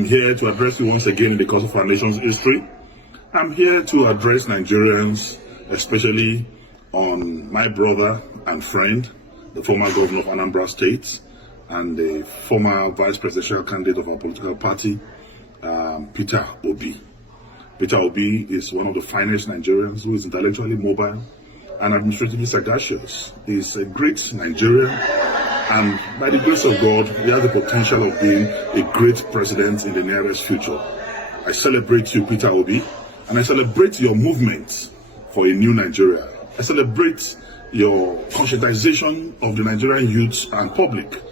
I'm here to address you once again in the course of our nation's history. I'm here to address Nigerians, especially on my brother and friend, the former governor of Anambra State and the former vice presidential candidate of our political party, Peter Obi. Peter Obi is one of the finest Nigerians who is intellectually mobile and administratively sagacious. He's a great Nigerian, and by the grace of God, he has the potential of being a great president in the nearest future. I celebrate you, Peter Obi, and I celebrate your movement for a new Nigeria. I celebrate your conscientization of the Nigerian youth and public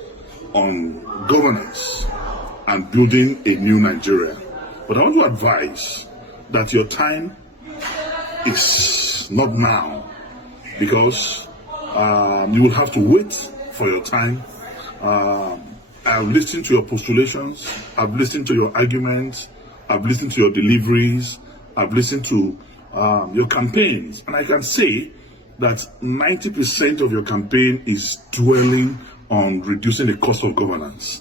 on governance and building a new Nigeria. But I want to advise that your time is not now, because you will have to wait for your time. I've listened to your postulations, I've listened to your arguments, I've listened to your deliveries, I've listened to your campaigns, and I can say that 90% of your campaign is dwelling on reducing the cost of governance.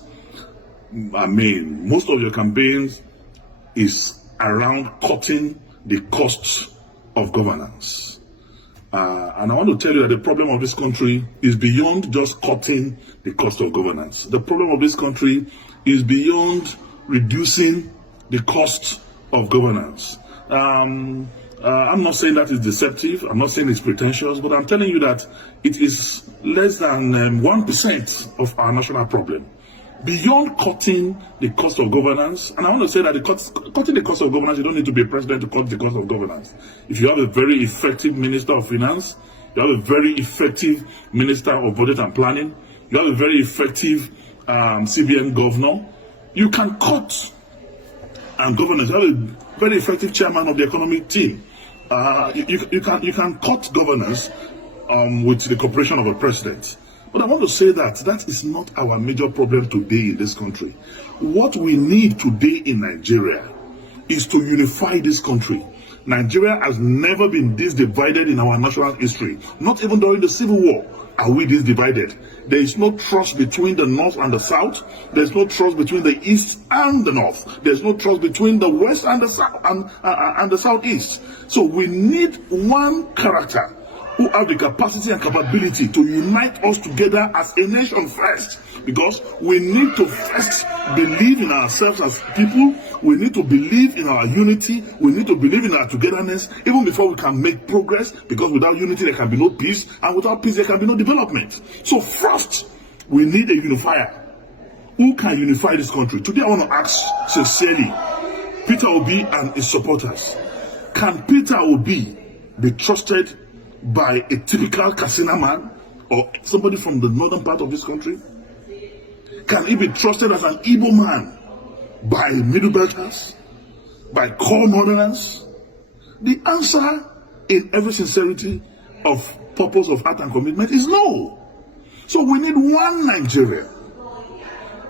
I mean, most of your campaigns is around cutting the costs of governance. And I want to tell you that the problem of this country is beyond just cutting the cost of governance. The problem of this country is beyond reducing the cost of governance. I'm not saying that it's deceptive, I'm not saying it's pretentious, but I'm telling you that it is less than 1% of our national problem. Beyond cutting the cost of governance, and I want to say that cutting the cost of governance, you don't need to be a president to cut the cost of governance. If you have a very effective Minister of Finance, you have a very effective Minister of Budget and Planning, you have a very effective CBN governor, you can cut governance. You have a very effective chairman of the economic team. You can cut governance with the cooperation of a president. But I want to say that that is not our major problem today in this country. What we need today in Nigeria is to unify this country. Nigeria has never been this divided in our national history. Not even during the Civil War are we this divided. There is no trust between the North and the South. There is no trust between the East and the North. There is no trust between the West and the South and the Southeast. So we need one character who have the capacity and capability to unite us together as a nation first, because we need to first believe in ourselves as people. We need to believe in our unity. We need to believe in our togetherness even before we can make progress, because without unity there can be no peace, and without peace there can be no development. So first, we need a unifier. Who can unify this country? Today I want to ask sincerely Peter Obi and his supporters, can Peter Obi be trusted by a typical Katsina man or somebody from the northern part of this country? Can he be trusted as an Igbo man by Middle Belters, by core northerners? The answer, in every sincerity of purpose of heart and commitment, is no. So we need one Nigeria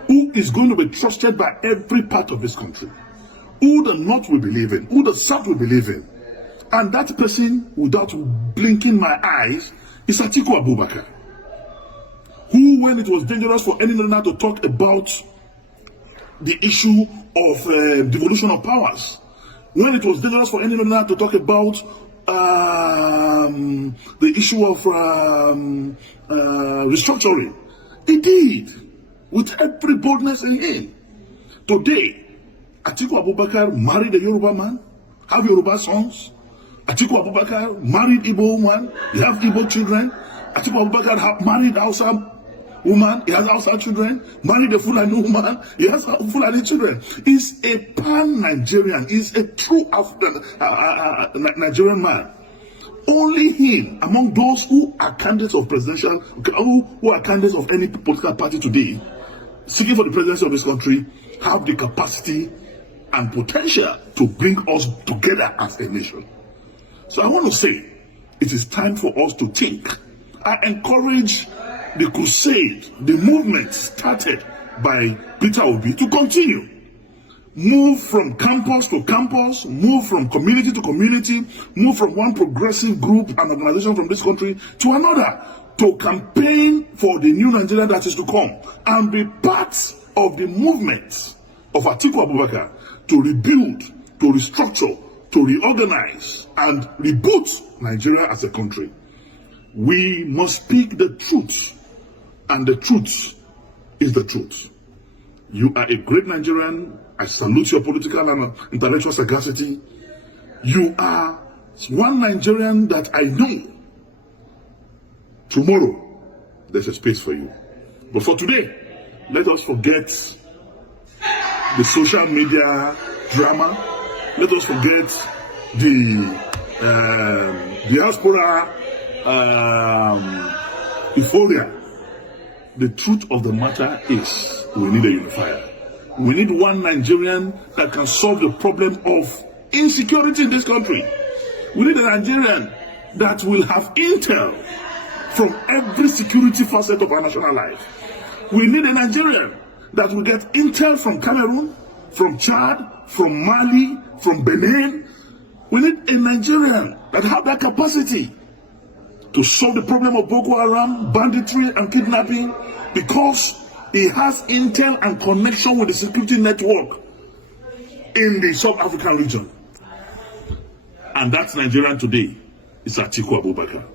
who is going to be trusted by every part of this country, who the North will believe in, who the South will believe in. And that person, without blinking my eyes, is Atiku Abubakar, who, when it was dangerous for any leader to talk about the issue of devolution of powers, when it was dangerous for any leader to talk about the issue of restructuring, he did, with every boldness in him. Today, Atiku Abubakar married a Yoruba man, have Yoruba sons. Atiku Abubakar married Igbo woman, he has Igbo children. Atiku Abubakar married Hausa woman, he has Hausa children. Married a Fulani woman, he has Fulani children. He's a pan-Nigerian, he's a true African Nigerian man. Only him, among those who are candidates of presidential, who are candidates of any political party today, seeking for the presidency of this country, have the capacity and potential to bring us together as a nation. So I want to say, it is time for us to think. I encourage the crusade, the movement started by Peter Obi to continue. Move from campus to campus, move from community to community, move from one progressive group and organization from this country to another, to campaign for the new Nigeria that is to come, and be part of the movement of Atiku Abubakar to rebuild, to restructure, to reorganize, and reboot Nigeria as a country. We must speak the truth, and the truth is the truth. You are a great Nigerian. I salute your political and intellectual sagacity. You are one Nigerian that I know. Tomorrow, there's a space for you. But for today, let us forget the social media drama. Let us forget the diaspora euphoria. The truth of the matter is we need a unifier. We need one Nigerian that can solve the problem of insecurity in this country. We need a Nigerian that will have intel from every security facet of our national life. We need a Nigerian that will get intel from Cameroon, from Chad, from Mali, from Benin. We need a Nigerian that have that capacity to solve the problem of Boko Haram, banditry, and kidnapping, because he has intel and connection with the security network in the South African region. And that's Nigerian today. It's Atiku Abubakar.